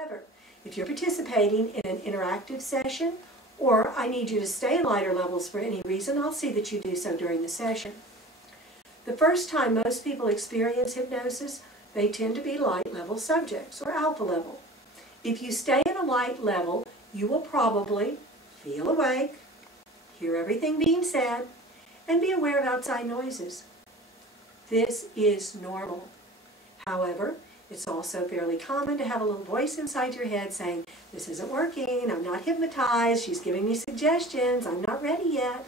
However, if you're participating in an interactive session, or I need you to stay in lighter levels for any reason, I'll see that you do so during the session. The first time most people experience hypnosis, they tend to be light level subjects, or alpha level. If you stay in a light level, you will probably feel awake, hear everything being said, and be aware of outside noises. This is normal. However, it's also fairly common to have a little voice inside your head saying, "This isn't working, I'm not hypnotized, she's giving me suggestions, I'm not ready yet."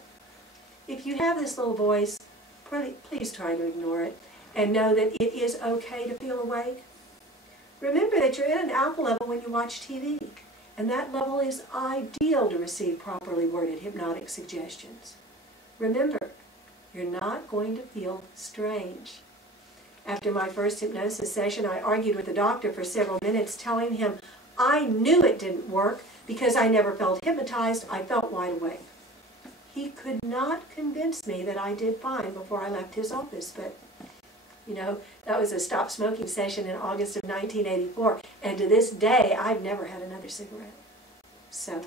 If you have this little voice, please try to ignore it and know that it is okay to feel awake. Remember that you're in an alpha level when you watch TV, and that level is ideal to receive properly worded hypnotic suggestions. Remember, you're not going to feel strange. After my first hypnosis session, I argued with the doctor for several minutes, telling him I knew it didn't work because I never felt hypnotized, I felt wide awake. He could not convince me that I did fine before I left his office, but you know, that was a stop smoking session in August of 1984, and to this day, I've never had another cigarette. So,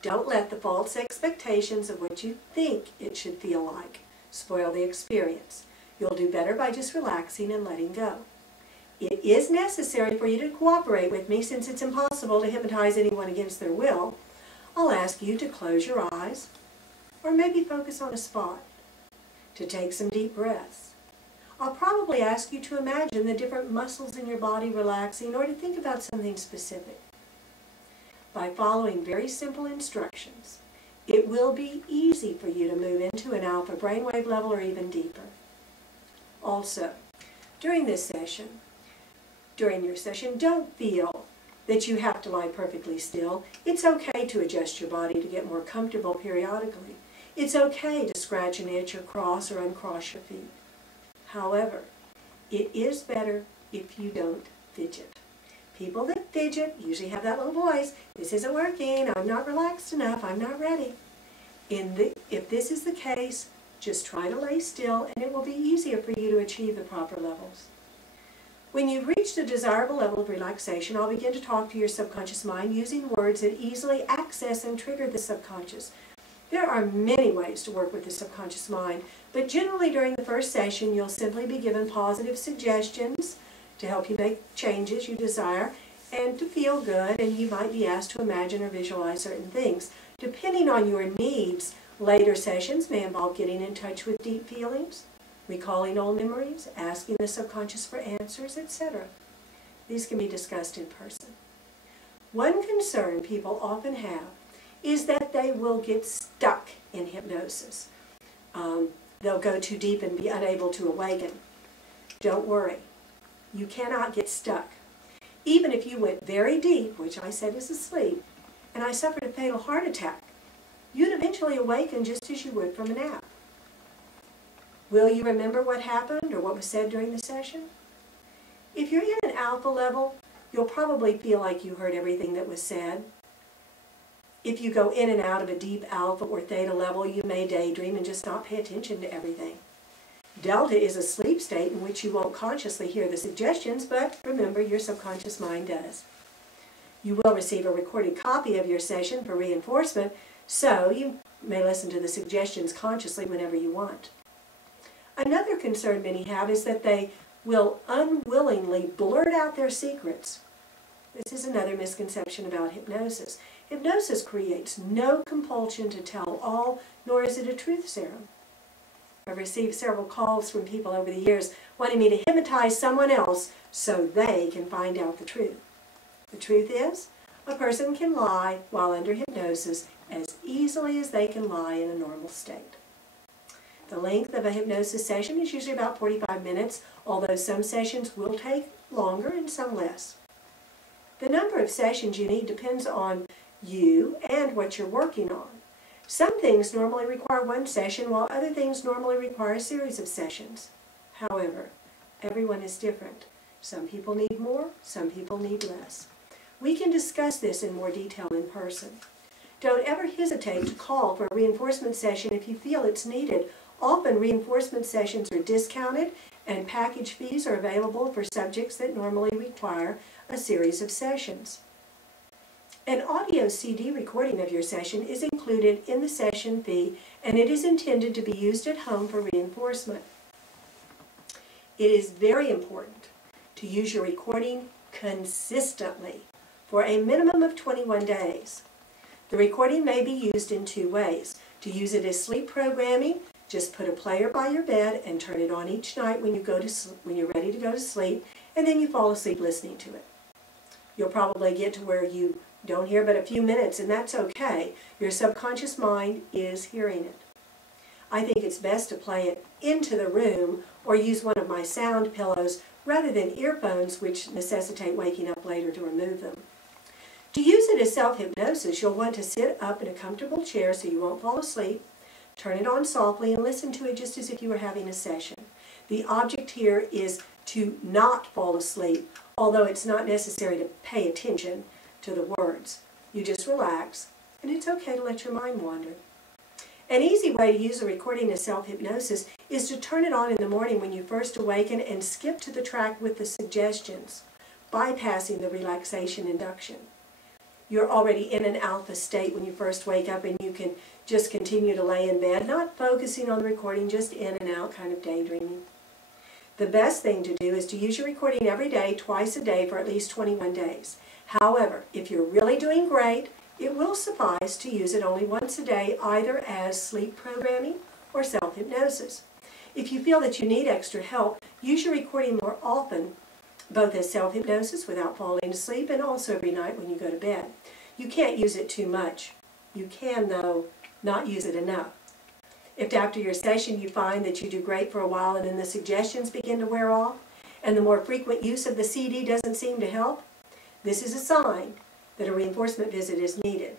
don't let the false expectations of what you think it should feel like spoil the experience. You'll do better by just relaxing and letting go. It is necessary for you to cooperate with me since it's impossible to hypnotize anyone against their will. I'll ask you to close your eyes, or maybe focus on a spot, to take some deep breaths. I'll probably ask you to imagine the different muscles in your body relaxing or to think about something specific. By following very simple instructions, it will be easy for you to move into an alpha brainwave level or even deeper. Also, during your session, don't feel that you have to lie perfectly still. It's okay to adjust your body to get more comfortable periodically. It's okay to scratch and itch or cross or uncross your feet. However, it is better if you don't fidget. People that fidget usually have that little voice, "This isn't working, I'm not relaxed enough, I'm not ready." If this is the case, just try to lay still and it will be easier for you to achieve the proper levels. When you've reached a desirable level of relaxation, I'll begin to talk to your subconscious mind using words that easily access and trigger the subconscious. There are many ways to work with the subconscious mind, but generally during the first session you'll simply be given positive suggestions to help you make changes you desire and to feel good, and you might be asked to imagine or visualize certain things. Depending on your needs, later sessions may involve getting in touch with deep feelings, recalling old memories, asking the subconscious for answers, etc. These can be discussed in person. One concern people often have is that they will get stuck in hypnosis. They'll go too deep and be unable to awaken. Don't worry. You cannot get stuck. Even if you went very deep, which I said is asleep, and I suffered a fatal heart attack, you'd eventually awaken just as you would from a nap. Will you remember what happened or what was said during the session? If you're in an alpha level, you'll probably feel like you heard everything that was said. If you go in and out of a deep alpha or theta level, you may daydream and just not pay attention to everything. Delta is a sleep state in which you won't consciously hear the suggestions, but remember, your subconscious mind does. You will receive a recorded copy of your session for reinforcement, so you may listen to the suggestions consciously whenever you want. Another concern many have is that they will unwillingly blurt out their secrets. This is another misconception about hypnosis. Hypnosis creates no compulsion to tell all, nor is it a truth serum. I've received several calls from people over the years wanting me to hypnotize someone else so they can find out the truth. The truth is, a person can lie while under hypnosis as easily as they can lie in a normal state. The length of a hypnosis session is usually about 45 minutes, although some sessions will take longer and some less. The number of sessions you need depends on you and what you're working on. Some things normally require one session, while other things normally require a series of sessions. However, everyone is different. Some people need more, some people need less. We can discuss this in more detail in person. Don't ever hesitate to call for a reinforcement session if you feel it's needed, Often reinforcement sessions are discounted and package fees are available for subjects that normally require a series of sessions. An audio CD recording of your session is included in the session fee, and it is intended to be used at home for reinforcement. It is very important to use your recording consistently for a minimum of 21 days. The recording may be used in two ways. To use it as sleep programming, just put a player by your bed and turn it on each night when you're ready to go to sleep, and then you fall asleep listening to it. You'll probably get to where you don't hear but a few minutes, and that's okay. Your subconscious mind is hearing it. I think it's best to play it into the room or use one of my sound pillows rather than earphones, which necessitate waking up later to remove them. To use it as self-hypnosis, you'll want to sit up in a comfortable chair so you won't fall asleep, turn it on softly, and listen to it just as if you were having a session. The object here is to not fall asleep, although it's not necessary to pay attention to the words. You just relax, and it's okay to let your mind wander. An easy way to use a recording as self-hypnosis is to turn it on in the morning when you first awaken and skip to the track with the suggestions, bypassing the relaxation induction. You're already in an alpha state when you first wake up, and you can just continue to lay in bed, not focusing on the recording, just in and out, kind of daydreaming. The best thing to do is to use your recording every day, twice a day, for at least 21 days. However, if you're really doing great, it will suffice to use it only once a day, either as sleep programming or self-hypnosis. If you feel that you need extra help, use your recording more often, both as self-hypnosis without falling asleep and also every night when you go to bed. You can't use it too much. You can, though, not use it enough. If after your session you find that you do great for a while and then the suggestions begin to wear off, and the more frequent use of the CD doesn't seem to help, this is a sign that a reinforcement visit is needed.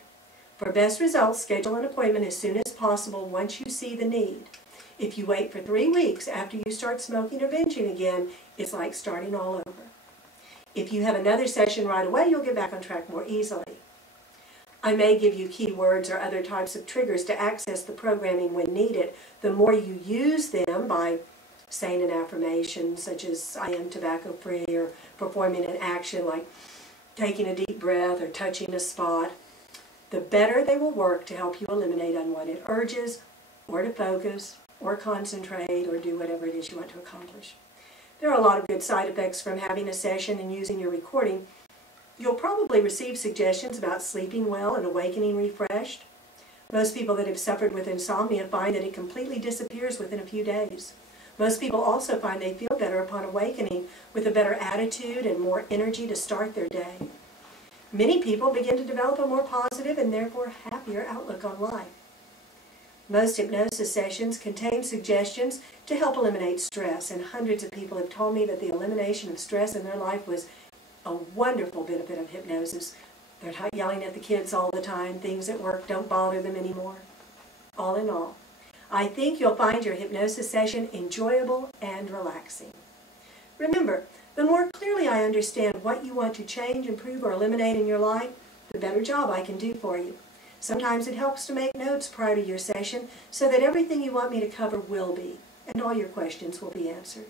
For best results, schedule an appointment as soon as possible once you see the need. If you wait for 3 weeks after you start smoking or binging again, it's like starting all over. If you have another session right away, you'll get back on track more easily. I may give you keywords or other types of triggers to access the programming when needed. The more you use them by saying an affirmation such as I am tobacco free, or performing an action like taking a deep breath or touching a spot, the better they will work to help you eliminate unwanted urges, or to focus, or concentrate, or do whatever it is you want to accomplish. There are a lot of good side effects from having a session and using your recording. You'll probably receive suggestions about sleeping well and awakening refreshed. Most people that have suffered with insomnia find that it completely disappears within a few days. Most people also find they feel better upon awakening, with a better attitude and more energy to start their day. Many people begin to develop a more positive and therefore happier outlook on life. Most hypnosis sessions contain suggestions to help eliminate stress, and hundreds of people have told me that the elimination of stress in their life was a wonderful benefit of hypnosis. They're not yelling at the kids all the time. Things at work don't bother them anymore. All in all, I think you'll find your hypnosis session enjoyable and relaxing. Remember, the more clearly I understand what you want to change, improve, or eliminate in your life, the better job I can do for you. Sometimes it helps to make notes prior to your session so that everything you want me to cover will be, and all your questions will be answered.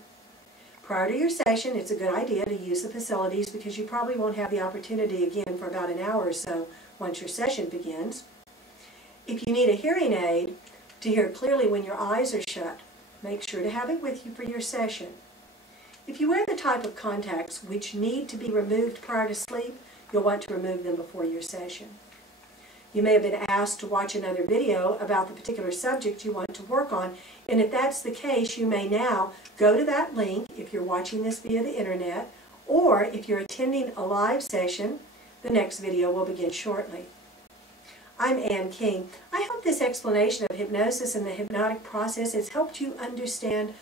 Prior to your session, it's a good idea to use the facilities because you probably won't have the opportunity again for about an hour or so once your session begins. If you need a hearing aid to hear clearly when your eyes are shut, make sure to have it with you for your session. If you wear the type of contacts which need to be removed prior to sleep, you'll want to remove them before your session. You may have been asked to watch another video about the particular subject you want to work on, and if that's the case, you may now go to that link if you're watching this via the internet, or if you're attending a live session, the next video will begin shortly. I'm Ann King. I hope this explanation of hypnosis and the hypnotic process has helped you understand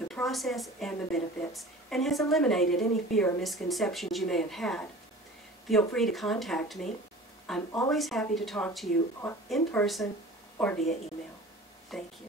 the process and the benefits, and has eliminated any fear or misconceptions you may have had. Feel free to contact me. I'm always happy to talk to you in person or via email. Thank you.